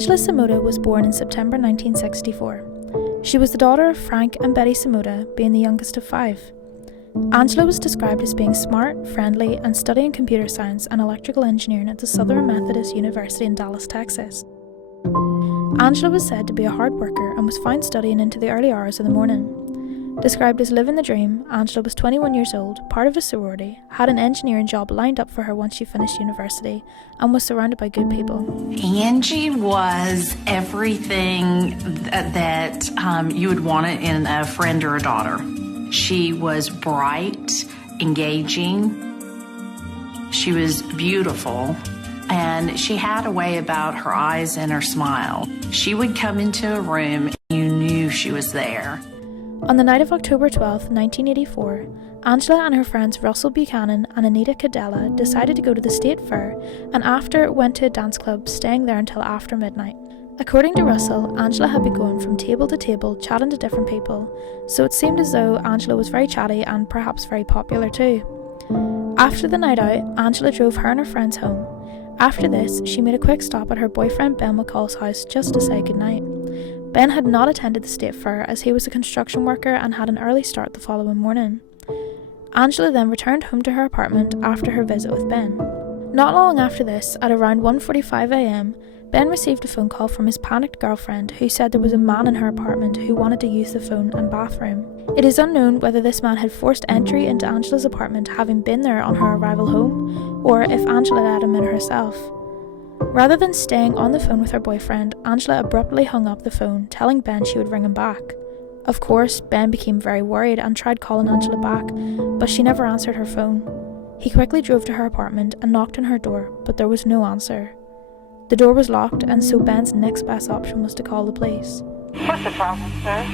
Angela Samota was born in September 1964. She was the daughter of Frank and Betty Samota, being the youngest of 5. Angela was described as being smart, friendly, and studying computer science and electrical engineering at the Southern Methodist University in Dallas, Texas. Angela was said to be a hard worker and was found studying into the early hours of the morning. Described as living the dream, Angela was 21 years old, part of a sorority, had an engineering job lined up for her once she finished university, and was surrounded by good people. Angie was everything that you would want it in a friend or a daughter. She was bright, engaging, she was beautiful, and she had a way about her eyes and her smile. She would come into a room and you knew she was there. On the night of October 12, 1984, Angela and her friends Russell Buchanan and Anita Cadella decided to go to the State Fair, and after went to a dance club, staying there until after midnight. According to Russell, Angela had been going from table to table chatting to different people, so it seemed as though Angela was very chatty and perhaps very popular too. After the night out, Angela drove her and her friends home. After this, she made a quick stop at her boyfriend Ben McCall's house just to say goodnight. Ben had not attended the State Fair as he was a construction worker and had an early start the following morning. Angela then returned home to her apartment after her visit with Ben. Not long after this, at around 1:45 a.m, Ben received a phone call from his panicked girlfriend who said there was a man in her apartment who wanted to use the phone and bathroom. It is unknown whether this man had forced entry into Angela's apartment having been there on her arrival home, or if Angela let him in herself. Rather than staying on the phone with her boyfriend, Angela abruptly hung up the phone, telling Ben she would ring him back. Of course, Ben became very worried and tried calling Angela back, but she never answered her phone. He quickly drove to her apartment and knocked on her door, but there was no answer. The door was locked, and so Ben's next best option was to call the police. What's the problem, sir?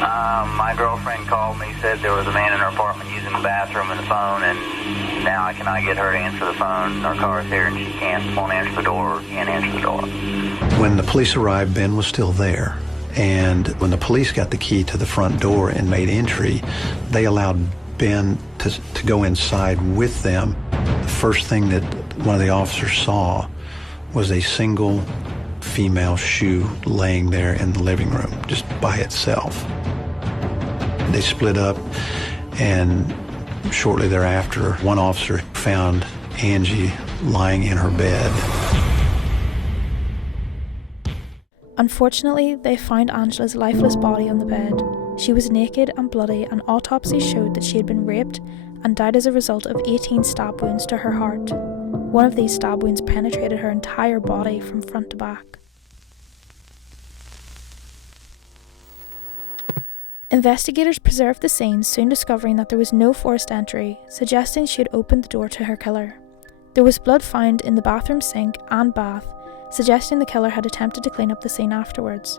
My girlfriend called me, said there was a man in her apartment using the bathroom and the phone, and now I cannot get her to answer the phone. Our car's here and she won't answer the door, can't answer the door. When the police arrived, Ben was still there. And when the police got the key to the front door and made entry, they allowed Ben to go inside with them. The first thing that one of the officers saw was a single female shoe laying there in the living room, just by itself. They split up, and shortly thereafter, one officer found Angie lying in her bed. Unfortunately, they found Angela's lifeless body on the bed. She was naked and bloody, and autopsies showed that she had been raped and died as a result of 18 stab wounds to her heart. One of these stab wounds penetrated her entire body from front to back. Investigators preserved the scene, soon discovering that there was no forced entry, suggesting she had opened the door to her killer. There was blood found in the bathroom sink and bath, suggesting the killer had attempted to clean up the scene afterwards.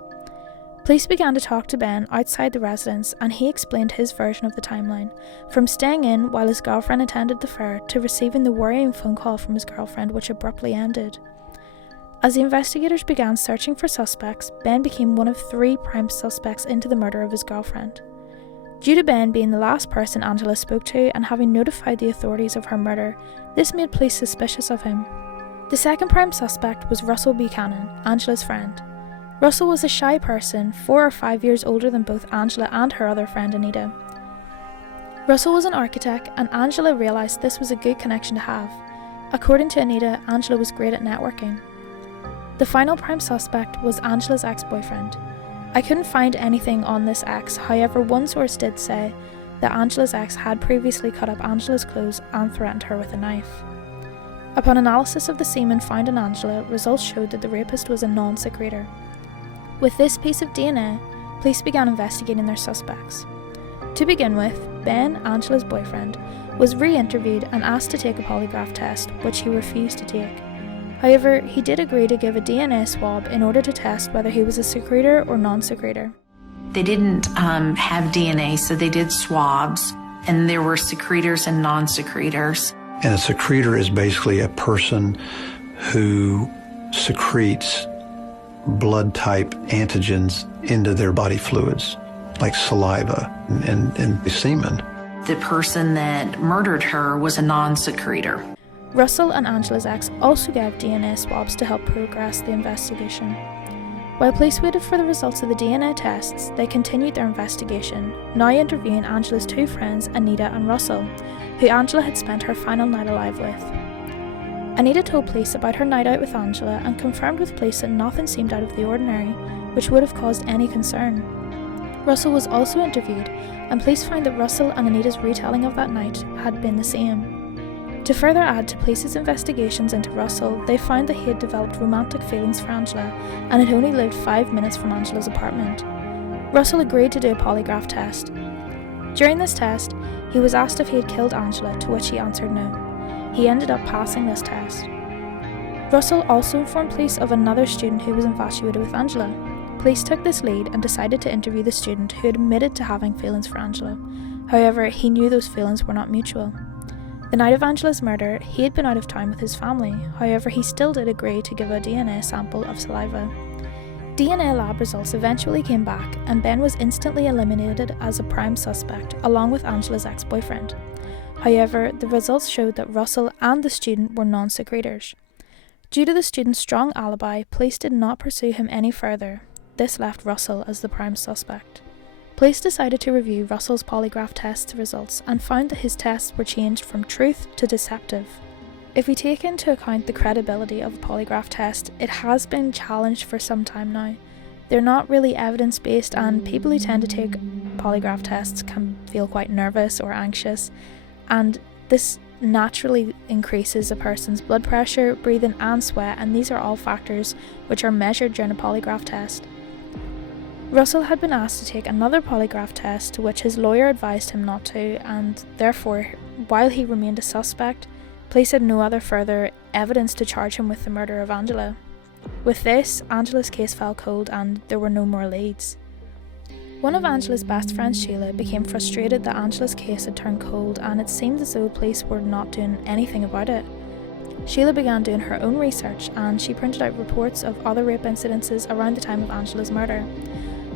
Police began to talk to Ben outside the residence, and he explained his version of the timeline, from staying in while his girlfriend attended the fair to receiving the worrying phone call from his girlfriend, which abruptly ended. As the investigators began searching for suspects, Ben became one of 3 prime suspects into the murder of his girlfriend. Due to Ben being the last person Angela spoke to and having notified the authorities of her murder, this made police suspicious of him. The second prime suspect was Russell Buchanan, Angela's friend. Russell was a shy person, 4 or 5 years older than both Angela and her other friend Anita. Russell was an architect, and Angela realised this was a good connection to have. According to Anita, Angela was great at networking. The final prime suspect was Angela's ex-boyfriend. I couldn't find anything on this ex, however one source did say that Angela's ex had previously cut up Angela's clothes and threatened her with a knife. Upon analysis of the semen found on Angela, results showed that the rapist was a non-secretor. With this piece of DNA, police began investigating their suspects. To begin with, Ben, Angela's boyfriend, was re-interviewed and asked to take a polygraph test, which he refused to take. However, he did agree to give a DNA swab in order to test whether he was a secretor or non-secretor. They didn't have DNA, so they did swabs, and there were secretors and non-secretors. And a secretor is basically a person who secretes blood type antigens into their body fluids, like saliva and semen. The person that murdered her was a non-secretor. Russell and Angela's ex also gave DNA swabs to help progress the investigation. While police waited for the results of the DNA tests, they continued their investigation, now interviewing Angela's two friends, Anita and Russell, who Angela had spent her final night alive with. Anita told police about her night out with Angela and confirmed with police that nothing seemed out of the ordinary, which would have caused any concern. Russell was also interviewed, and police found that Russell and Anita's retelling of that night had been the same. To further add to police's investigations into Russell, they found that he had developed romantic feelings for Angela and had only lived 5 minutes from Angela's apartment. Russell agreed to do a polygraph test. During this test, he was asked if he had killed Angela, to which he answered no. He ended up passing this test. Russell also informed police of another student who was infatuated with Angela. Police took this lead and decided to interview the student who admitted to having feelings for Angela. However, he knew those feelings were not mutual. The night of Angela's murder, he had been out of town with his family. However, he still did agree to give a DNA sample of saliva. DNA lab results eventually came back, and Ben was instantly eliminated as a prime suspect, along with Angela's ex-boyfriend. However, the results showed that Russell and the student were non-secretors. Due to the student's strong alibi, police did not pursue him any further. This left Russell as the prime suspect. Police decided to review Russell's polygraph test results and found that his tests were changed from truth to deceptive. If we take into account the credibility of a polygraph test, it has been challenged for some time now. They're not really evidence-based, and people who tend to take polygraph tests can feel quite nervous or anxious, and this naturally increases a person's blood pressure, breathing and sweat, and these are all factors which are measured during a polygraph test. Russell had been asked to take another polygraph test, to which his lawyer advised him not to, and therefore, while he remained a suspect, police had no other further evidence to charge him with the murder of Angela. With this, Angela's case fell cold and there were no more leads. One of Angela's best friends, Sheila, became frustrated that Angela's case had turned cold, and it seemed as though police were not doing anything about it. Sheila began doing her own research, and she printed out reports of other rape incidences around the time of Angela's murder.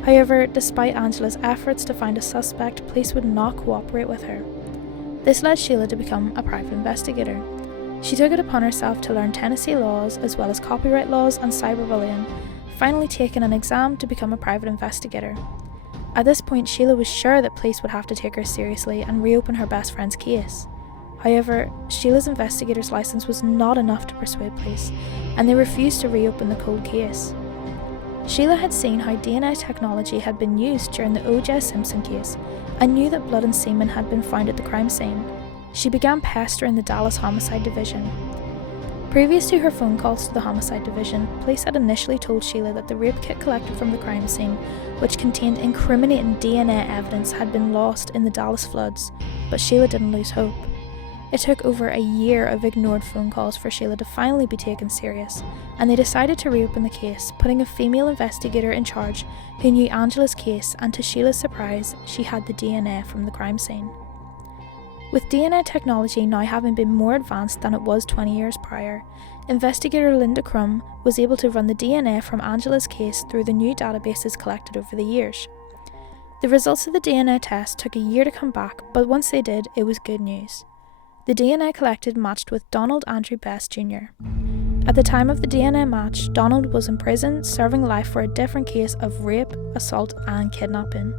However, despite Angela's efforts to find a suspect, police would not cooperate with her. This led Sheila to become a private investigator. She took it upon herself to learn Tennessee laws as well as copyright laws and cyberbullying, finally taking an exam to become a private investigator. At this point, Sheila was sure that police would have to take her seriously and reopen her best friend's case. However, Sheila's investigator's license was not enough to persuade police, and they refused to reopen the cold case. Sheila had seen how DNA technology had been used during the O.J. Simpson case and knew that blood and semen had been found at the crime scene. She began pestering the Dallas Homicide Division. Previous to her phone calls to the Homicide Division, police had initially told Sheila that the rape kit collected from the crime scene, which contained incriminating DNA evidence, had been lost in the Dallas floods, but Sheila didn't lose hope. It took over a year of ignored phone calls for Sheila to finally be taken serious, and they decided to reopen the case, putting a female investigator in charge who knew Angela's case, and to Sheila's surprise, she had the DNA from the crime scene. With DNA technology now having been more advanced than it was 20 years prior, investigator Linda Crum was able to run the DNA from Angela's case through the new databases collected over the years. The results of the DNA test took a year to come back, but once they did, it was good news. The DNA collected matched with Donald Andrew Best Jr. At the time of the DNA match, Donald was in prison serving life for a different case of rape, assault and kidnapping.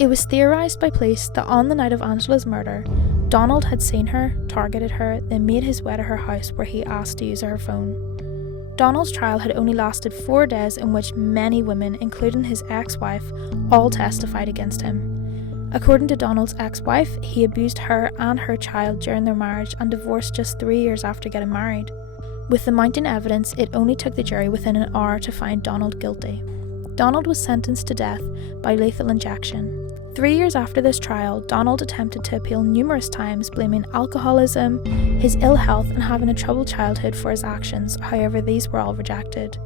It was theorised by police that on the night of Angela's murder, Donald had seen her, targeted her, then made his way to her house where he asked to use her phone. Donald's trial had only lasted 4 days, in which many women, including his ex-wife, all testified against him. According to Donald's ex-wife, he abused her and her child during their marriage and divorced just 3 years after getting married. With the mounting evidence, it only took the jury within an hour to find Donald guilty. Donald was sentenced to death by lethal injection. 3 years after this trial, Donald attempted to appeal numerous times, blaming alcoholism, his ill health and having a troubled childhood for his actions. However, these were all rejected.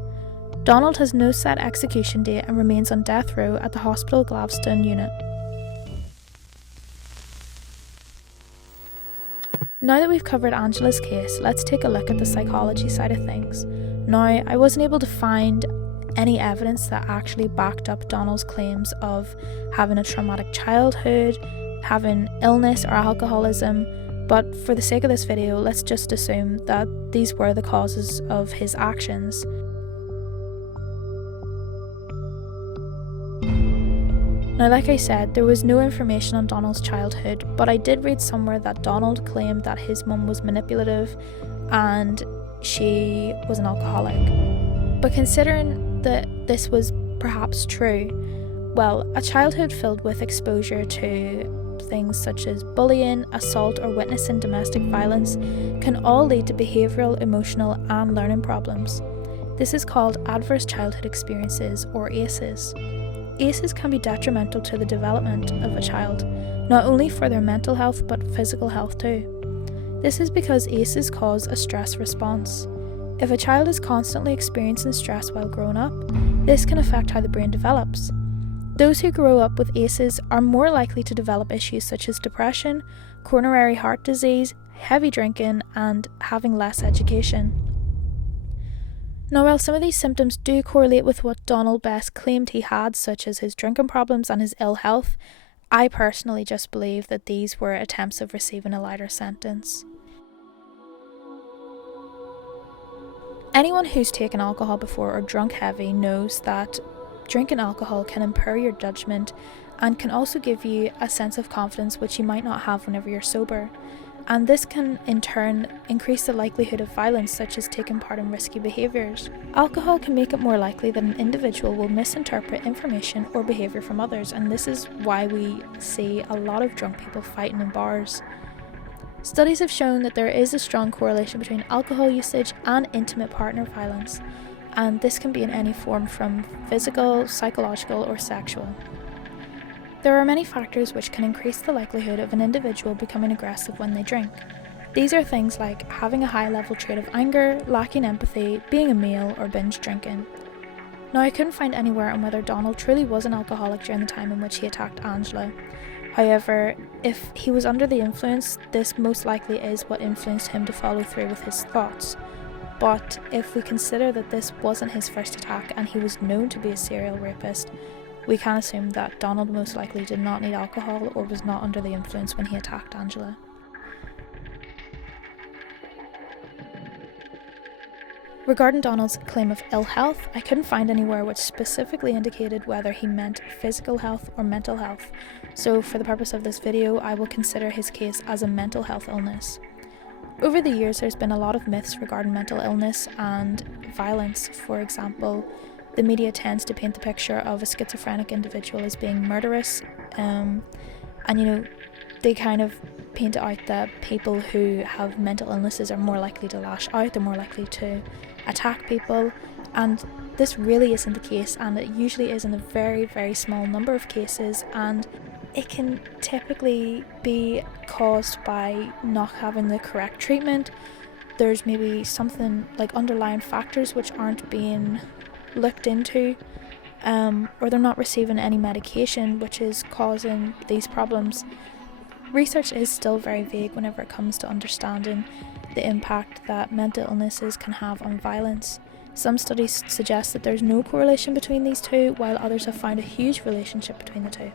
Donald has no set execution date and remains on death row at the Hospital Glavestone unit. Now that we've covered Angela's case, let's take a look at the psychology side of things. Now, I wasn't able to find any evidence that actually backed up Donald's claims of having a traumatic childhood, having illness or alcoholism, but for the sake of this video, let's just assume that these were the causes of his actions. Now, like I said, there was no information on Donald's childhood, but I did read somewhere that Donald claimed that his mum was manipulative and she was an alcoholic. But considering that this was perhaps true, well, a childhood filled with exposure to things such as bullying, assault, or witnessing domestic violence can all lead to behavioural, emotional, and learning problems. This is called adverse childhood experiences, or ACEs. ACEs can be detrimental to the development of a child, not only for their mental health but physical health too. This is because ACEs cause a stress response. If a child is constantly experiencing stress while growing up, this can affect how the brain develops. Those who grow up with ACEs are more likely to develop issues such as depression, coronary heart disease, heavy drinking, and having less education. Now, while some of these symptoms do correlate with what Donald Best claimed he had, such as his drinking problems and his ill health, I personally just believe that these were attempts of receiving a lighter sentence. Anyone who's taken alcohol before or drunk heavy knows that drinking alcohol can impair your judgment and can also give you a sense of confidence which you might not have whenever you're sober. And this can in turn increase the likelihood of violence, such as taking part in risky behaviours. Alcohol can make it more likely that an individual will misinterpret information or behaviour from others, and this is why we see a lot of drunk people fighting in bars. Studies have shown that there is a strong correlation between alcohol usage and intimate partner violence, and this can be in any form from physical, psychological, or sexual. There are many factors which can increase the likelihood of an individual becoming aggressive when they drink. These are things like having a high level trait of anger, lacking empathy, being a male, or binge drinking. Now, I couldn't find anywhere on whether Donald truly was an alcoholic during the time in which he attacked Angela. However, if he was under the influence, this most likely is what influenced him to follow through with his thoughts. But if we consider that this wasn't his first attack and he was known to be a serial rapist, we can assume that Donald most likely did not need alcohol or was not under the influence when he attacked Angela. Regarding Donald's claim of ill health, I couldn't find anywhere which specifically indicated whether he meant physical health or mental health, so for the purpose of this video, I will consider his case as a mental health illness. Over the years, there's been a lot of myths regarding mental illness and violence. For example, the media tends to paint the picture of a schizophrenic individual as being murderous, and they kind of paint it out that people who have mental illnesses are more likely to lash out, they're more likely to attack people, and this really isn't the case, and it usually is in a very, very small number of cases, and it can typically be caused by not having the correct treatment. There's maybe something like underlying factors which aren't being looked into, or they're not receiving any medication which is causing these problems. Research is still very vague whenever it comes to understanding the impact that mental illnesses can have on violence. Some studies suggest that there's no correlation between these two, while others have found a huge relationship between the two.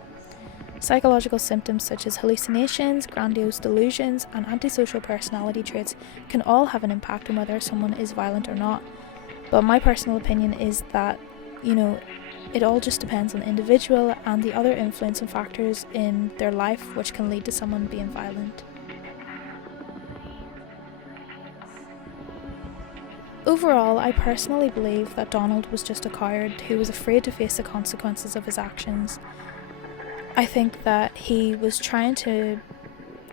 Psychological symptoms such as hallucinations, grandiose delusions, and antisocial personality traits can all have an impact on whether someone is violent or not. But my personal opinion is that, it all just depends on the individual and the other influencing factors in their life which can lead to someone being violent. Overall, I personally believe that Donald was just a coward who was afraid to face the consequences of his actions. I think that he was trying to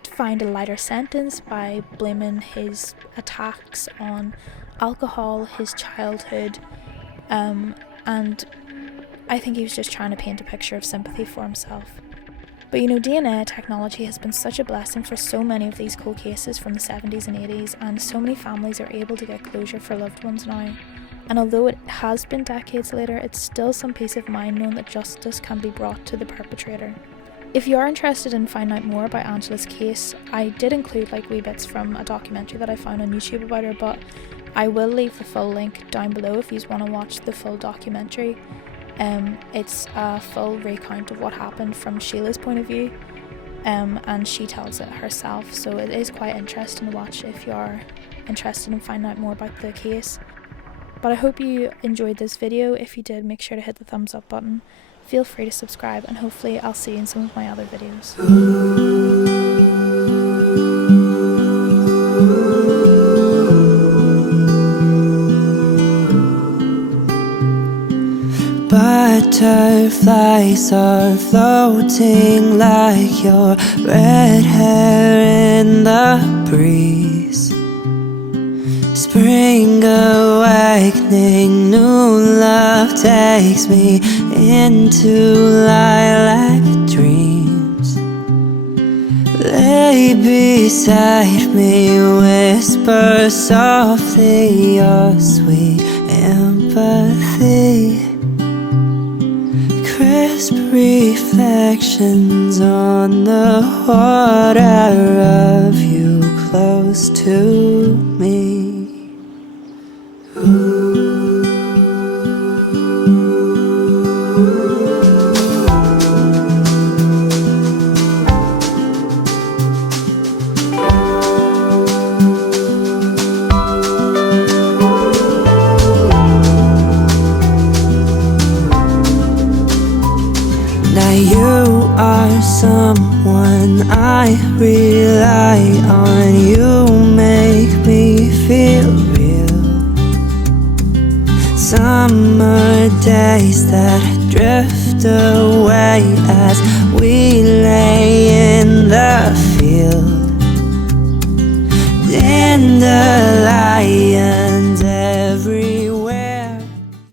find a lighter sentence by blaming his attacks on alcohol, his childhood, and I think he was just trying to paint a picture of sympathy for himself. But DNA technology has been such a blessing for so many of these cold cases from the 70s and 80s, and so many families are able to get closure for loved ones now. And although it has been decades later, it's still some peace of mind knowing that justice can be brought to the perpetrator. If you are interested in finding out more about Angela's case, I did include wee bits from a documentary that I found on YouTube about her, but I will leave the full link down below if you want to watch the full documentary. It's a full recount of what happened from Sheila's point of view, and she tells it herself, so it is quite interesting to watch if you are interested in finding out more about the case. But I hope you enjoyed this video. If you did, make sure to hit the thumbs up button. feel free to subscribe, and hopefully I'll see you in some of my other videos. Butterflies are floating like your red hair in the breeze. Spring awakening, new love takes me into lilac dreams. Lay beside me, whisper softly your sweet empathy. Crisp reflections on the water of you close to me. Now you are someone I rely